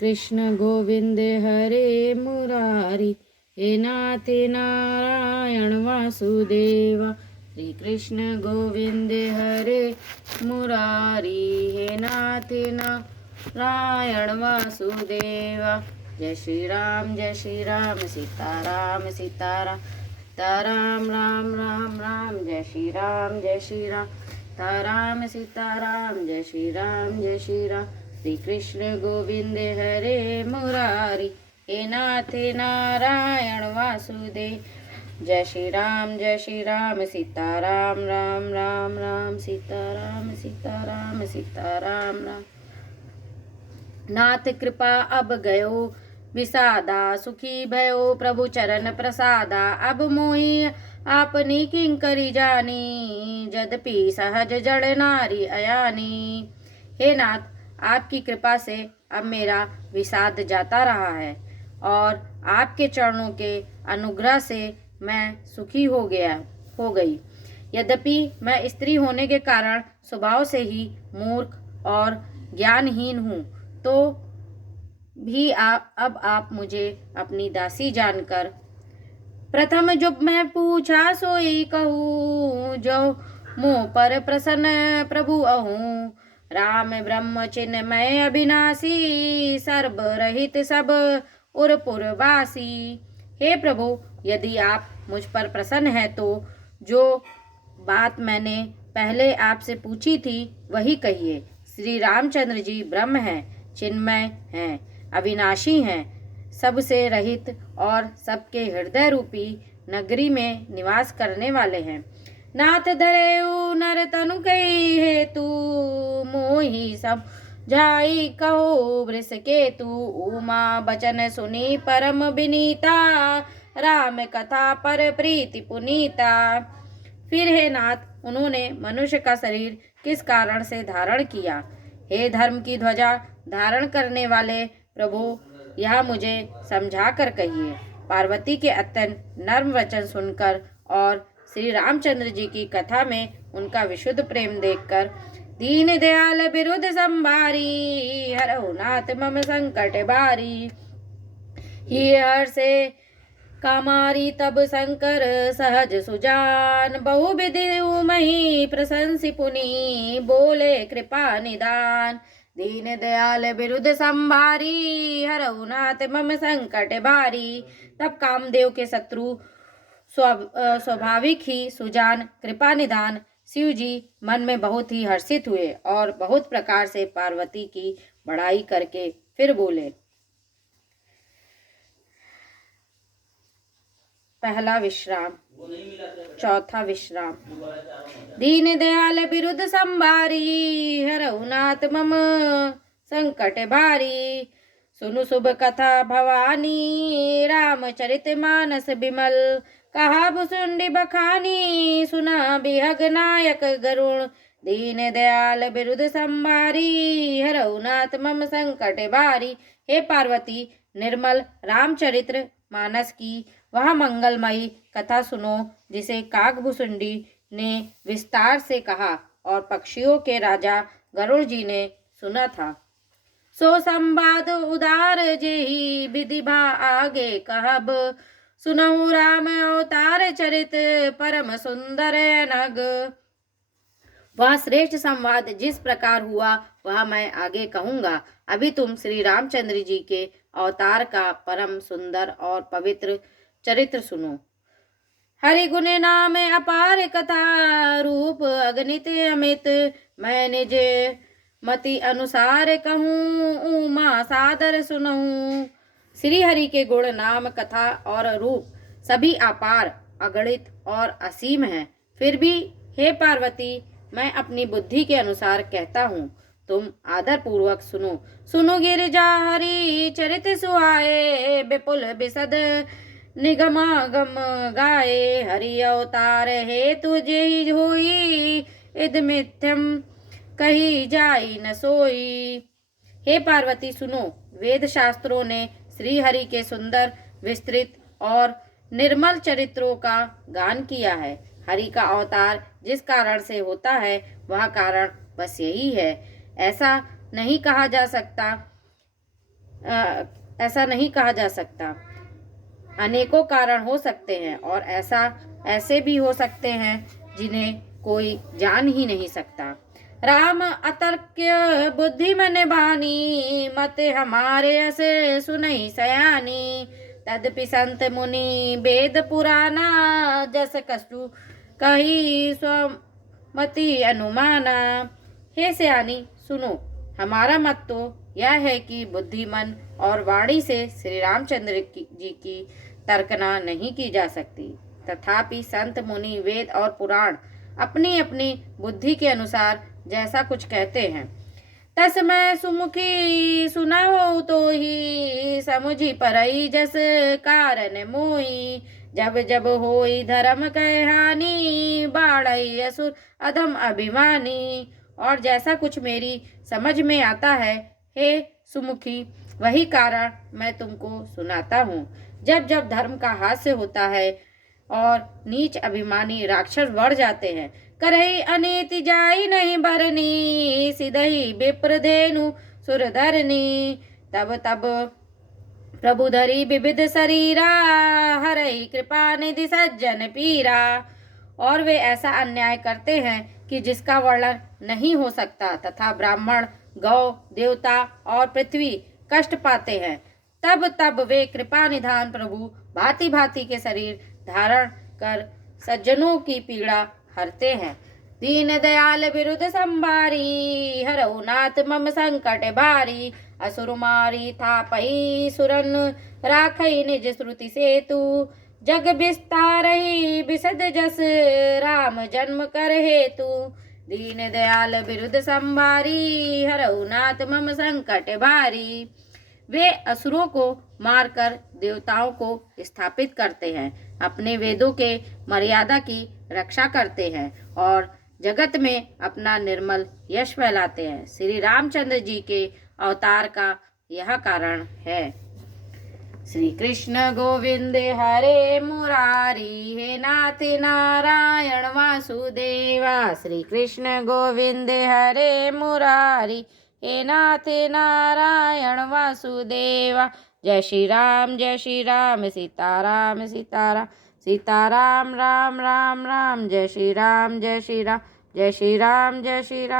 कृष्ण गोविंद हरे मुरारी, हे नाथ नारायण वासुदेवा। श्री कृष्ण गोविंद हरे मुरारी, हे नाथ नारायण वासुदेवा। जय श्री राम सीताराम सीताराम सीताराम राम राम राम। जय श्री राम सीताराम सीताराम। जय श्री राम श्री कृष्ण गोविंद हरे मुरारी, हे नाथ नारायण वासुदेव। जय श्री राम सीताराम राम राम राम सीताराम सीताराम सीताराम राम। नाथ कृपा अब गयो विषादा, सुखी भयो प्रभु चरण प्रसादा। अब मोहि आपनी किंकरी जानी, यद्यपि सहज जड़ नारी अयानी। हे नाथ, आपकी कृपा से अब मेरा विषाद जाता रहा है और आपके चरणों के अनुग्रह से मैं सुखी हो गई। यद्यपि मैं स्त्री होने के कारण स्वभाव से ही मूर्ख और ज्ञानहीन हूँ, तो भी अब आप मुझे अपनी दासी जानकर प्रथम जो मैं पूछा सोई कहूँ, जो मुँह पर प्रसन्न प्रभु अहूँ। राम ब्रह्म चिन्मय अविनाशी, सर्व रहित सब उरपुरवासी। हे प्रभु, यदि आप मुझ पर प्रसन्न हैं तो जो बात मैंने पहले आपसे पूछी थी वही कहिए। श्री रामचंद्र जी ब्रह्म हैं, चिन्मय हैं, अविनाशी हैं, सबसे रहित और सबके हृदय रूपी नगरी में निवास करने वाले हैं। नाथ धरेउ नर तनु कई हेतु, मोहि सब जाई कहो वृष केतु। उमा बचन सुनी परम विनीता, राम कथा पर प्रीति पुनीता। फिर हे नाथ, उन्होंने मनुष्य का शरीर किस कारण से धारण किया? हे धर्म की ध्वजा धारण करने वाले प्रभु, यह मुझे समझा कर कहिए। पार्वती के अत्यंत नर्म वचन सुनकर और श्री रामचंद्र जी की कथा में उनका विशुद्ध प्रेम देखकर दीन दयाल बिरुद संभारी, हरहु नाथ मम संकट बारी। ही हर्षे कामारी तब शंकर सहज सुजान, बहुविधि मही प्रशंसी पुनि, बोले कृपा निदान। दीन दयाल बिरुद संभारी, हरहु नाथ मम संकट बारी। तब कामदेव के शत्रु स्वाभाविक ही सुजान कृपा निधान शिव जी मन में बहुत ही हर्षित हुए और बहुत प्रकार से पार्वती की बड़ाई करके फिर बोले। पहला विश्राम। चौथा विश्राम। दीन दयाल बिरुद संभारी, हरहु नाथ मम संकट भारी। सुनु शुभ कथा भवानी, रामचरित मानस बिमल। कहा भुसुंडी बखानी, सुना बिहग नायक गरुण। दीन दयाल बिरुद संभारी, हरहु नाथ मम संकट भारी। हे पार्वती, निर्मल रामचरित्र मानस की वह मंगलमयी कथा सुनो, जिसे काकभुसुंडी ने विस्तार से कहा और पक्षियों के राजा गरुड़ जी ने सुना था। सो संवाद उदार जेहि विधि भा आगे कहब, सुनहु राम अवतार चरित परम सुंदर नग। वह श्रेष्ठ संवाद जिस प्रकार हुआ वह मैं आगे कहूँगा। अभी तुम श्री रामचंद्र जी के अवतार का परम सुंदर और पवित्र चरित्र सुनो। हरि गुण नाम अपार कथा, रूप अगणित अमित। मैं निज मति अनुसार कहूँ, उमा सादर सुनऊँ। श्री हरि के गुण नाम कथा और रूप सभी अपार अगणित और असीम हैं। फिर भी हे पार्वती, मैं अपनी बुद्धि के अनुसार कहता हूँ, तुम आदर पूर्वक सुनो। सुनो गिरिजा हरि चरित सुहाए, विपुल विशद निगमागम गाए। हरि अवतार हे तुझे होई, इद मिथ्यम कही जाई न सोई। हे पार्वती सुनो, वेद शास्त्रों ने श्री हरि के सुंदर विस्तृत और निर्मल चरित्रों का गान किया है। हरि का अवतार जिस कारण से होता है वह कारण बस यही है, ऐसा नहीं कहा जा सकता। ऐसा नहीं कहा जा सकता। अनेकों कारण हो सकते हैं और ऐसे भी हो सकते हैं जिन्हें कोई जान ही नहीं सकता। राम अतर्क्य बुद्धि मन बानी, मत हमारे ऐसे सुनई सयानी। तदपि संत मुनि वेद पुराना, जस कछु कही स्वमति अनुमाना। हे सयानी सुनो, हमारा मत तो यह है कि बुद्धिमन और वाणी से श्री रामचंद्र जी की तर्कना नहीं की जा सकती। तथापि संत मुनि वेद और पुराण अपनी अपनी बुद्धि के अनुसार जैसा कुछ कहते हैं, तस्मै सुमुखी सुना हो तो ही, समुझी परई जस कारण मोही। जब जब होई धर्म कह हानि, बाढ़ई असुर अधम अभिमानी। और जैसा कुछ मेरी समझ में आता है हे सुमुखी, वही कारण मैं तुमको सुनाता हूँ। जब जब धर्म का हास्य होता है और नीच अभिमानी राक्षस बढ़ जाते हैं, करही अनीति जाई नहीं बरनी, सिदही विप्रधेनु सुरधरनी। तब तब प्रभु धरी विविध शरीरा, हरई कृपा निधि सज्जन पीरा। और वे ऐसा अन्याय करते हैं कि जिसका वर्णन नहीं हो सकता, तथा ब्राह्मण, गौ, देवता और पृथ्वी कष्ट पाते हैं। तब तब वे कृपा निधान प्रभु भांति भांति के शरीर धारण कर सज्जनों की पीड़ा हरते हैं। दीन दयाल विरुद्ध संभारी, हरऊ नाथ मम संकट भारी। असुर मारी थापई सुरन, राखई निज श्रुति सेतु। जग विस्तारहि विशद जस, राम जन्म कर हेतु। दीन दयाल विरुद्ध संभारी, हरऊ नाथ मम संकट भारी। वे असुरों को मारकर देवताओं को स्थापित करते हैं, अपने वेदों के मर्यादा की रक्षा करते हैं और जगत में अपना निर्मल यश फैलाते हैं। श्री रामचंद्र जी के अवतार का यह कारण है। श्री कृष्ण गोविंद हरे मुरारी, हे नाथ नारायण वासुदेवा। श्री कृष्ण गोविंद हरे मुरारी, हे नाथ नारायण वासुदेवा। जय श्री राम सीताराम सीताराम सीताराम राम राम राम। जय श्री राम जय श्री राम जय श्री राम जय श्री राम।